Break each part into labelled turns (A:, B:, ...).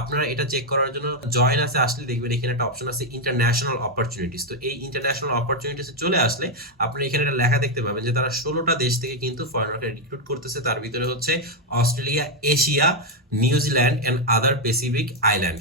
A: আপনারা এটা চেক করার জন্য জয়েন আছে, আসলে দেখবেন এখানে একটা অপশন আছে ইন্টারন্যাশনাল অপরচুনিটিস তো এই ইন্টারন্যাশনাল অপরচুনিটিস চলে আসলে আপনি এখানে একটা লেখা দেখতে পাবেন যে তারা ষোলোটা দেশ থেকে কিন্তু ফরেনারকে রিক্রুট করতেছে। তার ভিতরে হচ্ছে Australia Asia New Zealand and other Pacific island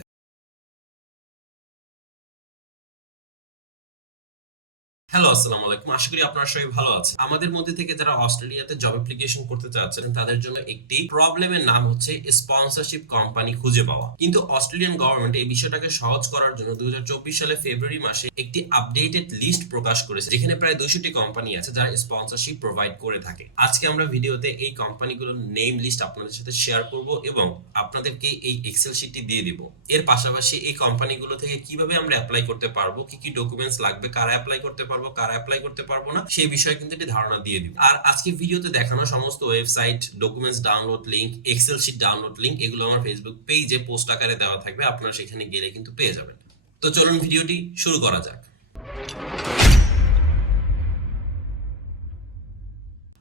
A: hello, আসসালামু আলাইকুম। আশা করি আপনারা সবাই ভালো আছেন। আমাদের মধ্যে থেকে যারা অস্ট্রেলিয়াতে জব অ্যাপ্লিকেশন করতে চাচ্ছেন, তাদের জন্য একটি প্রবলেমের নাম হচ্ছে স্পন্সরশিপ কোম্পানি খুঁজে পাওয়া। কিন্তু অস্ট্রেলিয়ান গভর্নমেন্ট এই বিষয়টাকে সহজ করার জন্য দুই সালে ফেব্রুয়ারি মাসে একটি আপডেটেড লিস্ট প্রকাশ করেছে, যেখানে প্রায় দুশোটি কোম্পানি আছে যারা স্পন্সরশিপ প্রোভাইড করে থাকে। আজকে আমরা ভিডিওতে এই কোম্পানিগুলোর নেম লিস্ট আপনাদের সাথে শেয়ার করব এবং আপনাদেরকে এই এক্সেল শিটটি দিয়ে দিব। এর পাশাপাশি এই কোম্পানিগুলো থেকে কীভাবে আমরা অ্যাপ্লাই করতে পারব, কি কি ডকুমেন্টস লাগবে, কারা অ্যাপ্লাই করতে পারব কারা অ্যাপ্লাই করতে পারব না, সেই বিষয়ে কিন্তু একটি ধারণা দিয়ে দিব। আর আজকে ভিডিওতে দেখানো সমস্ত website documents download link excel sheet download link এগুলো আমার ফেসবুক পেজে পোস্ট আকারে দেওয়া থাকবে, আপনারা সেখানে গেলে কিন্তু পেয়ে যাবেন। তো চলুন ভিডিওটি শুরু করা যাক।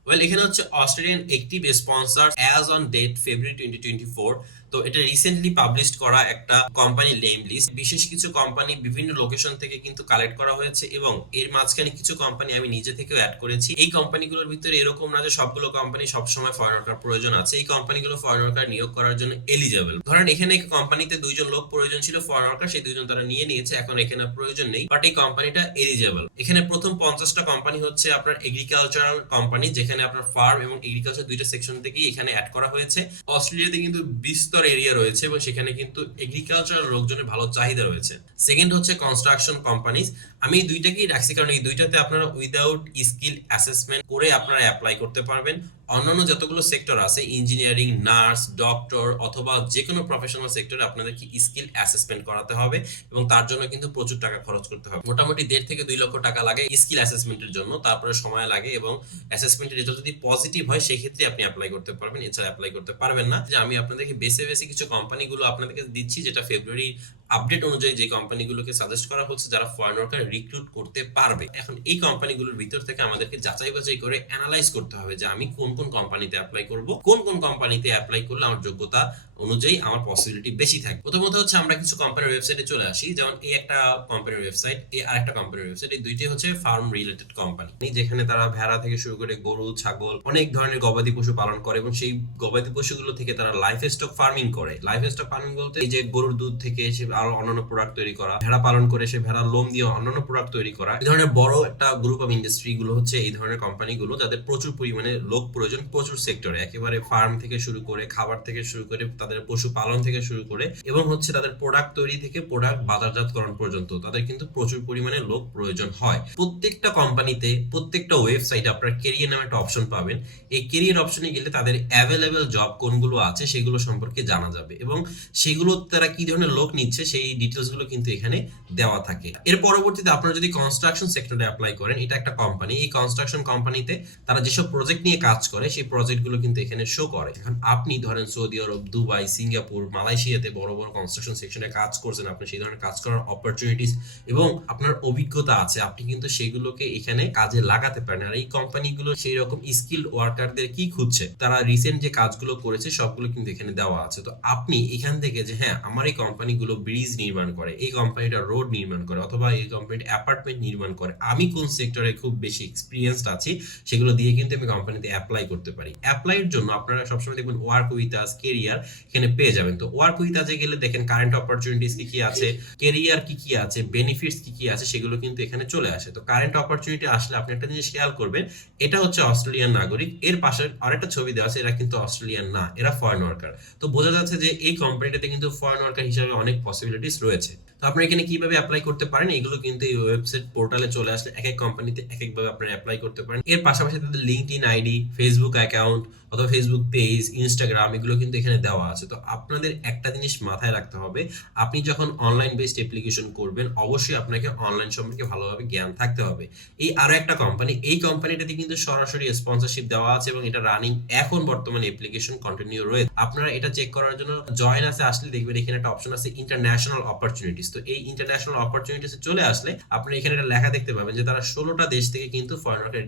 A: ওয়েল এখানে হচ্ছে Australian active sponsor as on date February twenty twenty four তো এটা রিসেন্টলি পাবলিশ করা একটা কোম্পানি লেম লিস্ট বিশেষ কিছু কোম্পানি বিভিন্ন লোকেশন থেকে কিন্তু কালেক্ট করা হয়েছে এবং এর মাঝখানে কিছু কোম্পানি আমি নিজে থেকেও অ্যাড করেছি। এই কোম্পানিগুলোর ভিতরে এরকম না যে সবগুলো কোম্পানি সবসময় ফরেন ওয়ার্কার প্রয়োজন আছে। এই কোম্পানিগুলো ফরেন ওয়ার্কার নিয়োগ করার জন্য এলিজেবল ধরেন এখানে কোম্পানিতে দুইজন লোক প্রয়োজন ছিল ফরেন ওয়ার্কার সেই দুইজন তারা নিয়ে নিয়েছে, এখন এখানে প্রয়োজন নেই বাট এই কোম্পানিটা এলিজেবল এখানে প্রথম পঞ্চাশটা কোম্পানি হচ্ছে আপনার এগ্রিকালচারাল কোম্পানি যেখানে আপনার ফার্ম এবং এগ্রিকালচার দুইটা সেকশন থেকেই এখানে অ্যাড করা হয়েছে। অস্ট্রেলিয়াতে কিন্তু বিস্তর এরিয়া রয়েছে এবং সেখানে কিন্তু এগ্রিকালচারাল লোকজনের ভালো চাহিদা রয়েছে। সেকেন্ড হচ্ছে কনস্ট্রাকশন কোম্পানিজ আমি দুইটাকেই রাখছি কারণ এই দুইটাতে আপনারা উইদাউট স্কিল অ্যাসেসমেন্ট করে আপনারা অ্যাপ্লাই করতে পারবেন। অন্যান্য যতগুলো সেক্টর আছে ইঞ্জিনিয়ারিং নার্স ডক্টর অথবা যে কোনো প্রফেশনাল সেক্টরে আপনাদেরকে স্কিল অ্যাসেসমেন্ট করাতে হবে এবং তার জন্য কিন্তু প্রচুর টাকা খরচ করতে হবে। মোটামুটি দেড় থেকে দুই লক্ষ টাকা লাগে স্কিল অ্যাসেসমেন্টের জন্য, তারপরে সময় লাগে এবং অ্যাসেসমেন্টের রেজাল্ট যদি পজিটিভ হয়, সেক্ষেত্রে আপনি অ্যাপ্লাই করতে পারবেন। এছাড়া অ্যাপ্লাই করতে পারবেন না। যে আমি আপনাদেরকে বেছে বেছে কিছু কোম্পানিগুলো আপনাদেরকে দিচ্ছি, যেটা ফেব্রুয়ারি আপডেট অনুযায়ী যে কোম্পানিগুলোকে সাজেস্ট করা হচ্ছে, যারা ফরেন ওয়ার্কার রিক্রুট করতে পারবে। এখন এই কোম্পানিগুলোর ভিতর থেকে আমাদেরকে যাচাই বাছাই করে অ্যানালাইজ করতে হবে যে আমি কোন কোন কোম্পানিতে অ্যাপ্লাই করব কোন কোন কোম্পানিতে অ্যাপ্লাই করলে আমার যোগ্যতা অনুযায়ী আমার পসিবিলিটি বেশি থাকে প্রথমত হচ্ছে আমরা কিছু কোম্পানির ওয়েবসাইটে চলে আসি। যেমন এই একটা কোম্পানির ওয়েবসাইট এই আরেকটা কোম্পানির ওয়েবসাইট এই দুইটি হচ্ছে ফার্ম রিলেটেড কোম্পানি যেখানে তারা ভেড়া থেকে শুরু করে গরু, ছাগল, অনেক ধরনের গবাদি পশু পালন করে এবং সেই গবাদি পশুগুলো থেকে তারা লাইফ স্টক ফার্মিং করে। লাইফ স্টক ফার্মিং বলতে এই যে গরুর দুধ থেকে সে আরও অন্যান্য প্রোডাক্ট তৈরি করা, ভেড়া পালন করে সে ভেড়ার লোম দিয়ে অন্যান্য প্রোডাক্ট তৈরি করা। এই ধরনের বড় একটা গ্রুপ অফ ইন্ডাস্ট্রি গুলো হচ্ছে এই ধরনের কোম্পানিগুলো যাদের প্রচুর পরিমাণে লোক প্রয়োজন প্রচুর সেক্টরে একেবারে ফার্ম থেকে শুরু করে, খাবার থেকে শুরু করে তাদের পশু পালন থেকে শুরু করে এবং হচ্ছে তাদের প্রোডাক্ট তৈরি থেকে প্রোডাক্ট বাজারজাতকরণ পর্যন্ত তাদের কিন্তু প্রচুর পরিমাণে লোক প্রয়োজন হয়। প্রত্যেকটা কোম্পানিতে প্রত্যেকটা ওয়েবসাইটে আপনারা কেরিয়ার নামে একটা অপশন পাবেন। এই কেরিয়ার অপশনে গেলে তাদের অ্যাভেলেবেল জব কোনগুলো আছে সেগুলো সম্পর্কে জানা যাবে এবং সেগুলো তারা কি ধরনের লোক নিচ্ছে সেই ডিটেলসগুলো কিন্তু এখানে দেওয়া থাকে। এর পরবর্তীতে আপনারা যদি কনস্ট্রাকশন সেক্টরে অ্যাপ্লাই করেন, এটা একটা কোম্পানি এই কনস্ট্রাকশন কোম্পানিতে তারা যেসব প্রজেক্ট নিয়ে কাজ করে, সেই প্রজেক্টগুলো কিন্তু এখানে শো করে। এখন আপনি ধরেন সৌদি আরব, দুবাই সিঙ্গাপুর, মালয়েশিয়াতে বড় বড় কনস্ট্রাকশন সেকশনে কাজ করছেন আপনি, সেই ধরনের কাজ করার অপরচুনিটিস এবং আপনার অভিজ্ঞতা আছে, আপনি কিন্তু সেগুলোকে এখানে কাজে লাগাতে পারেন। আর এই কোম্পানিগুলো সেই রকম স্কিল ওয়ার্কারদের কি খুঁজছে? তারা রিসেন্ট যে কাজগুলো করেছে, সবগুলো কিন্তু এখানে দেওয়া আছে। তো আপনি এখান থেকে যে হ্যাঁ আমার এই কোম্পানিগুলো ব্রিজ নির্মাণ করে, এই কোম্পানিটা রোড নির্মাণ করে, অথবা এই কোম্পানিটা অ্যাপার্টমেন্ট নির্মাণ করে, আমি কোন সেক্টরে খুব বেশি এক্সপিরিয়েন্সড আছি, সেগুলো দিয়ে কিন্তু আমি কোম্পানিতে অ্যাপ্লাই করতে পারি। অ্যাপ্লাইয়ের জন্য আপনারা সবসময় দেখবেন ওয়ার্ক উইথ আস কেরিয়ার এখানে পেয়ে যাবেন। তো ওয়ার্ক উইথ আজে গেলে দেখেন কারেন্ট অপরচুনিটিস কি কি আছে কেরিয়ার কি কি আছে বেনিফিটস কি কি আছে, সেগুলো কিন্তু এখানে চলে আসে। তো কারেন্ট অপরচুনিটি আসলে আপনি একটা জিনিস খেয়াল করবেন, এটা হচ্ছে অস্ট্রেলিয়ান নাগরিক। এর পাশে আরেকটা ছবি দেওয়া আছে, এরা কিন্তু অস্ট্রেলিয়ান না, এরা ফরেন ওয়ার্কার তো বোঝা যাচ্ছে যে এই কোম্পানিটাতে কিন্তু ফরেন ওয়ার্কার হিসাবে অনেক পসিবিলিটিস রয়েছে। তো আপনারা এখানে কীভাবে অ্যাপ্লাই করতে পারেন, এগুলো কিন্তু এই ওয়েবসাইট পোর্টালে চলে আসলে এক এক কোম্পানিতে এক একভাবে আপনারা অ্যাপ্লাই করতে পারেন। এর পাশাপাশি তাদের LinkedIn ID Facebook account অথবা ফেসবুক পেজ ইনস্টাগ্রাম এগুলো কিন্তু এখানে দেওয়া আছে। তো আপনাদের একটা জিনিস মাথায় রাখতে হবে, আপনি যখন অনলাইন বেসড অ্যাপ্লিকেশন করবেন, অবশ্যই আপনাকে অনলাইন সম্পর্কে ভালোভাবে জ্ঞান থাকতে হবে। এই আরও একটা কোম্পানি এই কোম্পানিটাতে কিন্তু সরাসরি স্পন্সরশিপ দেওয়া আছে এবং এটা রানিং এখন বর্তমানে অ্যাপ্লিকেশন কন্টিনিউ রয়েছে। আপনারা এটা চেক করার জন্য জয়েন আছে, আসলে দেখবেন এখানে একটা অপশন আছে ইন্টারন্যাশনাল অপরচুনিটিস তো এই ইন্টারন্যাশনাল অপরচুনিটিস চলে আসলে এখানে একটা লেখা দেখতে পাবেন যে তারা ষোলোটা দেশ থেকে কিন্তু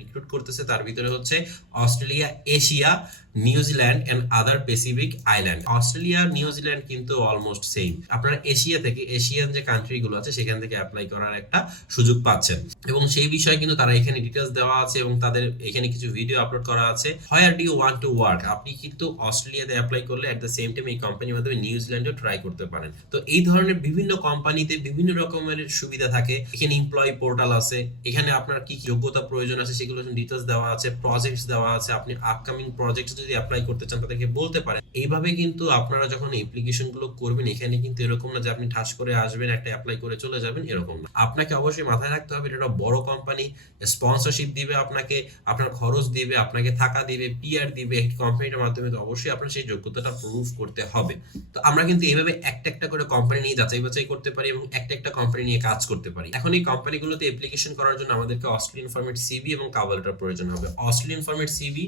A: রিক্রুট করতেছে। তার ভিতরে হচ্ছে Australia, Asia New Zealand and other Pacific island Australia New Zealand কিন্তু অলমোস্ট সেম আপনারা এশিয়া থেকে, এশিয়ান যে কান্ট্রিগুলো আছে, সেখান থেকে অ্যাপ্লাই করার একটা সুযোগ পাচ্ছেন। এবং সেই বিষয়ে কিন্তু তারা এখানে ডিটেলস দেওয়া আছে এবং তাদের এখানে কিছু ভিডিও আপলোড করা আছে। Where do want to work আপনি কিন্তু অস্ট্রেলিয়াতে অ্যাপ্লাই করলে এট দ্য সেম টাইম এই কোম্পানির মাধ্যমে নিউজিল্যান্ডেও ট্রাই করতে পারেন। তো এই ধরনের বিভিন্ন কোম্পানিতে বিভিন্ন রকমের সুবিধা থাকে। এখানে এমপ্লয়ি পোর্টাল আছে। এখানে আপনার কি যোগ্যতা প্রয়োজন আছে সেগুলো ডিটেলস দেওয়া আছে প্রজেক্টস দেওয়া আছে। আপনি আপকামিং প্রজেক্ট যদি অ্যাপ্লাই করতে চান তাদেরকে বলতে পারেন। এইভাবে কিন্তু আপনারা যখন অ্যাপ্লিকেশনগুলো করবেন, এখানে কিন্তু এরকম না যে আপনি ঠাস করে আসবেন, একটা অ্যাপ্লাই করে চলে যাবেন, এরকম না। আপনাকে অবশ্যই মাথায় রাখতে হবে, এটা একটা বড় কোম্পানি স্পন্সরশিপ দিবে আপনাকে, আপনার খরচ দিবে, আপনাকে থাকা দিবে পিআর দিবে, এই কোম্পানিটার মাধ্যমে তো অবশ্যই আপনার সেই যোগ্যতাটা প্রুভ করতে হবে। তো আমরা কিন্তু এইভাবে একটা একটা করে কোম্পানি নিয়ে যাচাই বাছাই করতে পারি। এবং একটা একটা কোম্পানি নিয়ে কাজ করতে পারি। এখন এই কোম্পানিগুলোতে অ্যাপ্লিকেশন করার জন্য আমাদেরকে অস্ট্রেলিয়ান ফরম্যাট সিভি এবং কাভালেটার প্রয়োজন হবে। অস্ট্রেলিয়ান ফরম্যাট সিভি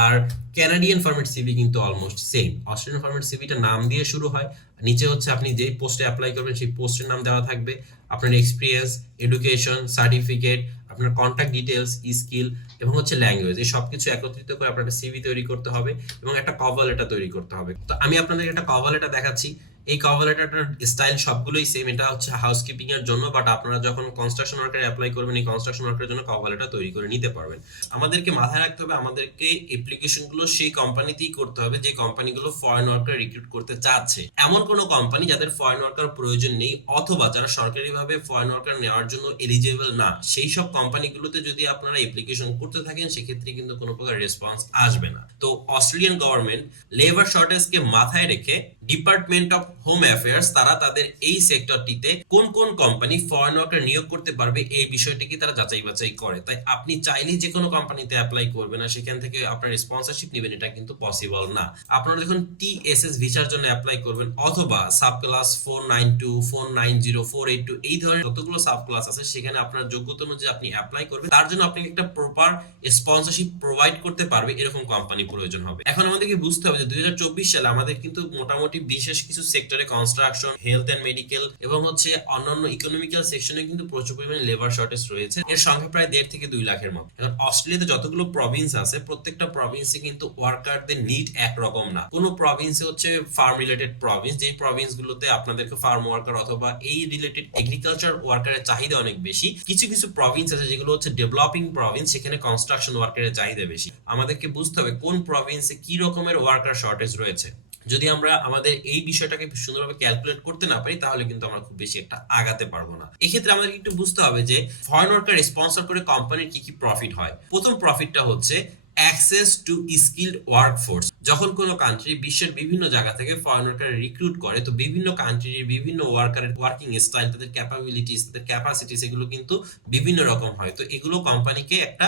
A: আর ক্যানাডিয়ান ফরম্যাট সিভি কিন্তু অলমোস্ট সেম অস্ট্রেলিয়ান ফরম্যাট সিভিটা নাম দিয়ে শুরু হয়। নিচে হচ্ছে আপনি যেই পোস্টে অ্যাপ্লাই করবেন সেই পোস্টের নাম দেওয়া থাকবে। আপনার এক্সপিরিয়েন্স এডুকেশন সার্টিফিকেট আপনার কন্ট্যাক্ট ডিটেলস স্কিল এবং হচ্ছে ল্যাঙ্গুয়েজ এই সবকিছু একত্রিত করে আপনার সিভি তৈরি করতে হবে এবং একটা কভার লেটার তৈরি করতে হবে। তো আমি আপনাদের একটা কভার লেটার দেখাচ্ছি। এই কভার লেটারটার স্টাইল সবগুলোই সেম এটা হচ্ছে হাউসকিপিং এর জন্য বাট আপনারা যখন কনস্ট্রাকশন ওয়ার্কার অ্যাপ্লাই করবেন, এই কনস্ট্রাকশন ওয়ার্কারের জন্য কভার লেটার তৈরি করে নিতে পারবেন। আমাদেরকে মাথায় রাখতে হবে, আমাদেরকে অ্যাপ্লিকেশনগুলো সেই কোম্পানিতেই করতে হবে, যে কোম্পানিগুলো ফরেন ওয়ার্কার রিক্রুট করতে চাচ্ছে। এমন কোনো কোম্পানি যাদের ফরেন ওয়ার্কার প্রয়োজন নেই, অথবা যারা সরকারিভাবে ফরেন ওয়ার্কার নেওয়ার জন্য এলিজিবল না, সেই সব কোম্পানিগুলোতে যদি আপনারা অ্যাপ্লিকেশন করতে থাকেন, সেক্ষেত্রে কিন্তু কোনো প্রকার রেসপন্স আসবে না। তো অস্ট্রেলিয়ান গভর্নমেন্ট লেবার শর্টেজকে মাথায় রেখে ডিপার্টমেন্ট অফ হোম অ্যাফেয়ার্স তারা তাদের এই সেক্টরটিতে কোন কোন কোম্পানি ফরেন ওয়ার্কার নিয়োগ করতে পারবে এই বিষয়টিকে তারা যাচাই বাছাই করে। তাই আপনি চাইলেই যে কোনো কোম্পানিতে অ্যাপ্লাই করবেন আর সেখান থেকে আপনার স্পন্সরশিপ নেবেন, এটা কিন্তু পসিবল না। আপনারা যখন টিএসএস ভিসার জন্য অ্যাপ্লাই করবেন, অথবা subclass four nine two four nine zero four eight two এই ধরনের যতগুলো সাব ক্লাস আছে, সেখানে আপনার যোগ্যতা অনুযায়ী আপনি অ্যাপ্লাই করবেন। তার জন্য আপনাকে একটা প্রপার স্পন্সরশিপ প্রোভাইড করতে পারবে, এরকম কোম্পানি প্রয়োজন হবে। এখন আমাদেরকে বুঝতে হবে যে দুই হাজার চব্বিশ সালে আমাদের কিন্তু মোটামুটি বিশেষ কিছু সেক্টরে কনস্ট্রাকশন হেলথ এন্ড মেডিকেল এবং হচ্ছে অন্যান্য ইকোনমিক্যাল সেকশনে কিন্তু প্রচুর পরিমাণে লেবার শর্টেজ রয়েছে। এর সংখ্যা প্রায় দেড় থেকে দুই লাখের মতো। এখন অস্ট্রেলিয়াতে যতগুলো প্রভিন্স আছে, প্রত্যেকটা প্রভিন্সে কিন্তু ওয়ার্কারদের নিড একরকম না। কোনো প্রভিন্সে হচ্ছে ফার্ম রিলেটেড প্রভিন্স যে প্রভিন্স গুলোতে আপনাদেরকে ফার্ম ওয়ার্কার অথবা এই রিলেটেড এগ্রিকালচার ওয়ার্কারের চাহিদা অনেক বেশি, কিছু কিছু প্রভিন্স আছে যেগুলো হচ্ছে ডেভেলপিং প্রভিন্স সেখানে কনস্ট্রাকশন ওয়ার্কারের চাহিদা বেশি। আমাদেরকে বুঝতে হবে কোন প্রভিন্সে কি রকমের ওয়ার্কার শর্টেজ রয়েছে। যদি আমরা আমাদের এই বিষয়টাকে সুন্দরভাবে ক্যালকুলেট করতে না পারি, তাহলে কিন্তু আমরা খুব বেশি একটা আগাতে পারব না। এক্ষেত্রে আমাদের একটু বুঝতে হবে যে ফরেন ওয়ার্কার স্পন্সর করে কোম্পানির কি কি প্রফিট হয়? প্রথম প্রফিটটা হচ্ছে অ্যাক্সেস টু স্কিল্ড ওয়ার্কফোর্স যখন কোনো কান্ট্রি বিশ্বের বিভিন্ন জায়গা থেকে ফরেন ওয়ার্কার রিক্রুট করে, তো বিভিন্ন কান্ট্রির বিভিন্ন ওয়ার্কারের ওয়ার্কিং স্টাইল তাদের ক্যাপাবিলিটিস তাদের ক্যাপাসিটিস এগুলো কিন্তু বিভিন্ন রকম হয়। তো এগুলো কোম্পানিকে একটা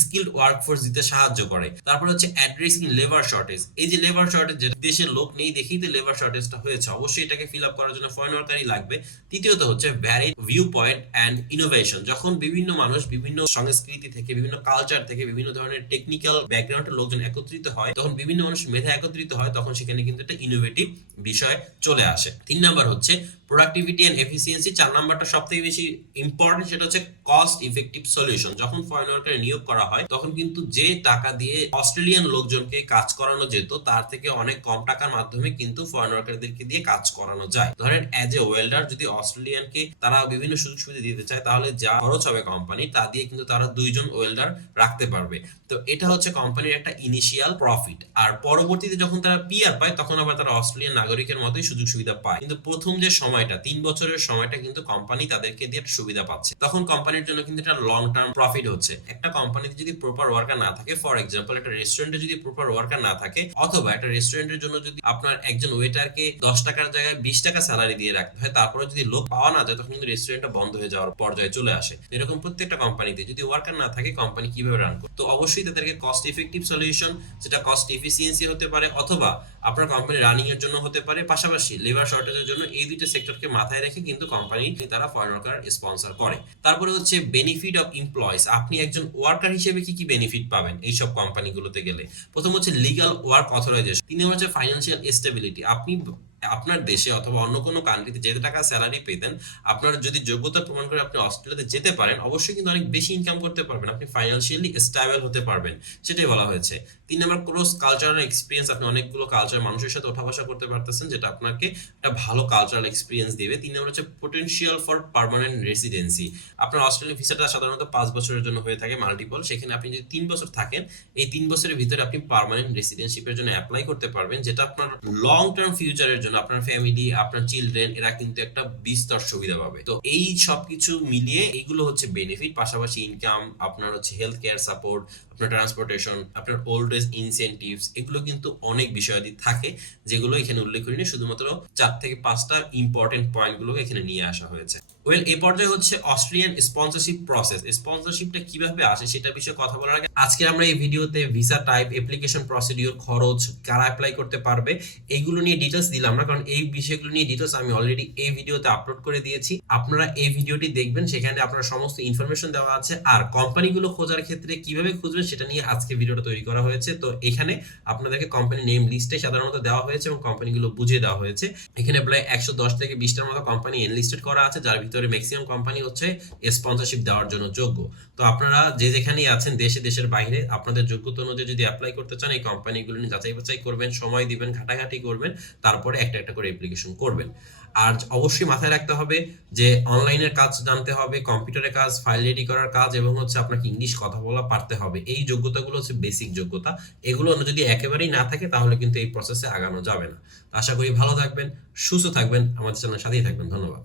A: স্কিল্ড ওয়ার্কফোর্স দিতে সাহায্য করে। তারপর হচ্ছে অ্যাড্রেসিং লেবার শর্টেজ এই যে লেবার শর্টেজ যে দেশের লোক নেই দেখেই তো লেবার শর্টেজটা হয়েছে। অবশ্যই এটাকে ফিল আপ করার জন্য ফরেন ওয়ার্কারই লাগবে। তৃতীয়ত হচ্ছে varied view point and innovation যখন বিভিন্ন মানুষ বিভিন্ন সংস্কৃতি থেকে, বিভিন্ন কালচার থেকে বিভিন্ন ধরনের টেকনিক্যাল ব্যাকগ্রাউন্ডের লোকজন একত্রিত হয়, তখন বিভিন্ন মানুষ মেধা একত্রিত হয়, তখন সেখানে কিন্তু একটা ইনোভেটিভ বিষয় চলে আসে। তিন নাম্বার হচ্ছে প্রোডাক্টিভিটি এন্ড এফিসিয়েন্সি চার নাম্বারটা সব থেকে বেশি ইম্পর্টেন্ট সেটা হচ্ছে কস্ট ইফেক্টিভ সলিউশন যখন ফরেন ওয়ার্কার নিয়োগ করা হয়, তখন কিন্তু যে টাকা দিয়ে অস্ট্রেলিয়ান লোকজনকে কাজ করানো যেত, তার থেকে অনেক কম টাকার মাধ্যমে কিন্তু ফরেন ওয়ার্কারদেরকে দিয়ে কাজ করানো যায়। ধরেন অ্যাজ এ ওয়েল্ডার যদি অস্ট্রেলিয়ানকে তারা বিভিন্ন সুযোগ সুবিধা দিতে চায়, তাহলে যা খরচ হবে কোম্পানি তা দিয়ে কিন্তু তারা দুইজন ওয়েল্ডার রাখতে পারবে। তো এটা হচ্ছে কোম্পানির একটা ইনিশিয়াল প্রফিট আর পরবর্তীতে যখন তারা পিআর পায়, তখন আবার তারা অস্ট্রেলিয়ান নাগরিকের মতোই সুযোগ সুবিধা পায়। কিন্তু প্রথম যে সময়টা, তিন বছরের সময়টা কিন্তু কোম্পানি তাদেরকে দিয়ে সুবিধা পাচ্ছে। তখন কোম্পানির জন্য কিন্তু একটা লং টার্ম প্রফিট হচ্ছে। একটা কোম্পানিতে যদি প্রপার ওয়ার্কার না থাকে ফর এক্সাম্পল একটা রেস্টুরেন্টে যদি প্রপার ওয়ার্কার না থাকে, অথবা একটা রেস্টুরেন্টের জন্য যদি আপনার একজন ওয়েটারকে দশ টাকার জায়গায় বিশ টাকা স্যালারি দিয়ে রাখতে হয় তারপরে যদি লোক পাওয়া না যায়, তখন কিন্তু রেস্টুরেন্টটা বন্ধ হয়ে যাওয়ার পর্যায়ে চলে আসে। এরকম প্রত্যেকটা কোম্পানিতে যদি ওয়ার্কার না থাকে কোম্পানি কীভাবে রান করবে? তো অবশ্যই তাদেরকে কস্ট ইফেক্টিভ সলিউশন যেটা কস্ট এফিসিয়েন্সি হতে পারে অথবা আপনার কোম্পানি রানিং এর জন্য হতে পারে। পাশাপাশি লেবার শর্টেজের জন্য এই দুইটা সেক্টরকে মাথায় রেখে কিন্তু কোম্পানি তারা ফরেন ওয়ার্কার স্পন্সর করে। তারপরে হচ্ছে বেনিফিট অফ এমপ্লয়িজ আপনি একজন ওয়ার্কার হিসেবে কি কি বেনিফিট পাবেন এই সব কোম্পানিগুলোতে গেলে? প্রথম হচ্ছে লিগ্যাল ওয়ার্ক অথরাইজেশন তিন হচ্ছে ফাইন্যান্সিয়াল স্টেবিলিটি আপনি আপনার দেশে অথবা অন্য কোনো কান্ট্রিতে যে টাকা স্যালারি পেতেন, আপনার যদি যোগ্যতা প্রমাণ করে আপনি অস্ট্রেলিয়াতে যেতে পারেন, অবশ্যই কিন্তু অনেক বেশি ইনকাম করতে পারবেন। আপনি ফাইন্যান্সিয়ালি স্টেবল হতে পারবেন, সেটাই বলা হয়েছে। তিন নম্বর ক্রস কালচারাল এক্সপিরিয়েন্স আপনি অনেকগুলো কালচার মানুষের সাথে ওঠা বসা করতে পারতেছেন, যেটা আপনাকে একটা ভালো কালচারাল এক্সপিরিয়েন্স দিবে। তিন নম্বর হচ্ছে পোটেনশিয়াল ফর পারমানেন্ট রেসিডেন্সি আপনার অস্ট্রেলিয়ান ভিসাটা সাধারণত পাঁচ বছরের জন্য হয়ে থাকে মাল্টিপল সেখানে আপনি যদি তিন বছর থাকেন, এই তিন বছরের ভিতরে আপনি পার্মানেন্ট রেসিডেন্সিপের জন্য অ্যাপ্লাই করতে পারবেন, যেটা আপনার লং টার্ম ফিউচারের জন্য আপনার ফ্যামিলি আপনার চিলড্রেন এরা কিন্তু একটা বিস্তর সুবিধা পাবে। তো এই সবকিছু মিলিয়ে এগুলো হচ্ছে বেনিফিট পাশাপাশি ইনকাম আপনার হচ্ছে হেলথ কেয়ার সাপোর্ট আপনার ট্রান্সপোর্টেশন আপনার ওল্ড এজ ইনসেন্টিভস এগুলো কিন্তু অনেক বিষয়াদি থাকে, যেগুলো এখানে উল্লেখ করিনি। শুধুমাত্র চার থেকে পাঁচটা ইম্পর্টেন্ট পয়েন্টগুলোকে এখানে নিয়ে আসা হয়েছে। ওয়েল পর্যায়ে হচ্ছে অস্ট্রেলিয়ান স্পন্সরশিপ প্রসেস স্পন্সরশিপটা কীভাবে আসে সেটা বিষয়ে কথা বলার আগে আজকে আমরা এই ভিডিওতে ভিসা টাইপ অ্যাপ্লিকেশন প্রসিডিওর খরচ, কারা অ্যাপ্লাই করতে পারবে, এইগুলো নিয়ে ডিটেলস দিলাম না, কারণ এই বিষয়গুলো নিয়ে ডিটেলস আমি অলরেডি এই ভিডিওতে আপলোড করে দিয়েছি। আপনারা এই ভিডিওটি দেখবেন, সেখানে আপনার সমস্ত ইনফরমেশন দেওয়া আছে। আর কোম্পানিগুলো খোঁজার ক্ষেত্রে কীভাবে খুঁজবেন, সেটা নিয়ে আজকে ভিডিওটা তৈরি করা হয়েছে। তো এখানে আপনাদেরকে কোম্পানি নেম লিস্টে সাধারণত দেওয়া হয়েছে এবং কোম্পানিগুলো বুঝিয়ে দেওয়া হয়েছে। এখানে প্রায় একশো দশ থেকে বিশটার মতো কোম্পানি এনলিস্টেড করা আছে, যার ভিতরে ম্যাক্সিমাম কোম্পানি হচ্ছে স্পন্সরশিপ দেওয়ার জন্য যোগ্য। তো আপনারা যে যেখানেই আছেন দেশে, দেশের বাইরে, আপনাদের যোগ্যতা অনুযায়ী যদি অ্যাপ্লাই করতে চান, এই কোম্পানিগুলো নিয়ে যাচাই বাছাই করবেন, সময় দিবেন, ঘাটাঘাটি করবেন, তারপরে একটা একটা করে অ্যাপ্লিকেশন করবেন। আর অবশ্যই মাথায় রাখতে হবে যে অনলাইনের কাজ জানতে হবে কম্পিউটারের কাজ ফাইল রেডি করার কাজ, এবং হচ্ছে আপনাকে ইংলিশ কথা বলা পারতে হবে। এই যোগ্যতাগুলো হচ্ছে বেসিক যোগ্যতা। এগুলো যদি একেবারেই না থাকে, তাহলে কিন্তু এই প্রসেসে আগানো যাবে না। আশা করি ভালো থাকবেন, সুস্থ থাকবেন, আমাদের চ্যানেলের সাথেই থাকবেন। ধন্যবাদ।